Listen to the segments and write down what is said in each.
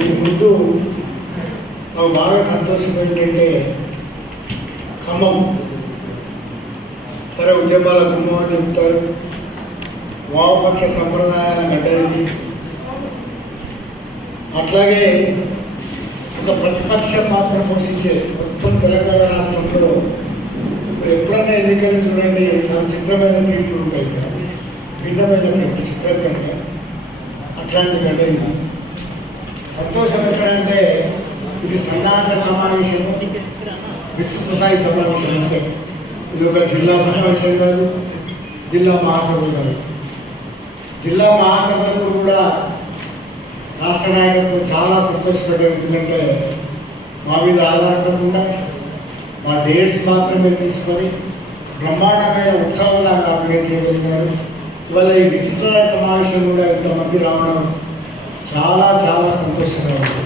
దానికి ముందు నాకు బాగా సంతోషం ఏంటంటే ఖమ్మం. సరే ఉద్యమాల ఖమ్మం అని చెప్తారు. వామపక్ష సంప్రదాయాల గడ్డది అట్లాగే ఒక ప్రతిపక్ష పాత్ర పోషించే మొత్తం తెలంగాణ రాష్ట్రంలో ఇప్పుడు ఎప్పుడైనా ఎన్నికలు చూడండి చాలా చిత్రమైన తీర్పులు ఉంటాయి. ఇక్కడ. భిన్నమైన తీర్పు చిత్రంగా అట్లాంటి గడ్డ సంతోషం ఎక్కడంటే ఇది సన్నాహక సమావేశం విస్తృత స్థాయి సమావేశం అంతే ఇది ఒక జిల్లా సమావేశం కాదు జిల్లా మహాసభలు కాదు. జిల్లా మహాసభలకు కూడా రాష్ట్ర నాయకత్వం చాలా సంతోషపడ్డారు ఎందుకంటే మా మీద ఆధారపడకుండా మా డేట్స్ మాత్రమే తీసుకొని బ్రహ్మాండమైన ఉత్సవంలాగా ఆర్గనైజ్ చేయగలిగినారు ఇవాళ ఈ విస్తృత సమావేశం కూడా ఇంతమంది రావడం చాలా చాలా సంతోషంగా ఉంది.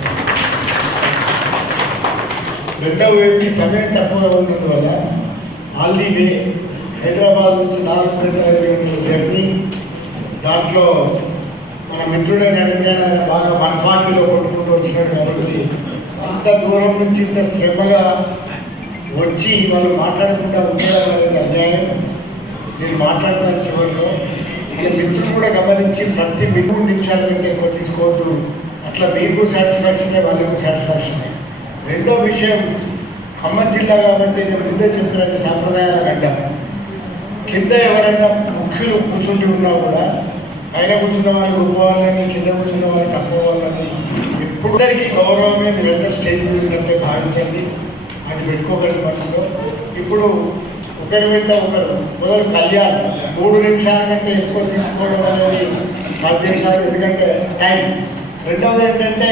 రెండవ వైపు సమయం తక్కువగా ఉన్నందువల్ల ఆల్ది వే హైదరాబాద్ నుంచి నాలుగు గంటల ఐదు జర్నీ దాంట్లో మన మిత్రుడైన నడిపిన బాగా వన్ ఫార్టీలో కొట్టుకుంటూ వచ్చినాడు కాబట్టి అంత దూరం నుంచి ఇంత శ్రమగా వచ్చి వాళ్ళు మాట్లాడకుండా ఉండడం అనేది అన్యాయం. మీరు మాట్లాడతారు చివరిలో. మీ మిత్రులు కూడా గమనించి ప్రతి మూడు నిమిషాల కంటే ఎక్కువ తీసుకోవద్దు. అట్లా మీకు సాటిస్ఫాక్షన్ వాళ్ళకు సాటిస్ఫాక్షన్ రెండో విషయం ఖమ్మం జిల్లా కాబట్టి నేను ముందే చెప్పినది సాంప్రదాయాల గడ్డ. కింద ఎవరైనా ముఖ్యులు కూర్చుండి ఉన్నా కూడా పైన కూర్చున్న వాళ్ళు గొప్ప కింద కూర్చున్న వాళ్ళు తక్కువ వాళ్ళని ఎప్పుడరికి గౌరవమే మీరందరూ స్టేజ్ మీద భావించండి. అది పెట్టుకోకండి మనసులో. ఇప్పుడు ఒకరి వెంట ఒకరు మొదలు కళ్యాణ్ మూడు నిమిషాల కంటే ఎక్కువ తీసుకోవడం అనేది సాధ్యం కాదు. ఎందుకంటే టైం. రెండవది ఏంటంటే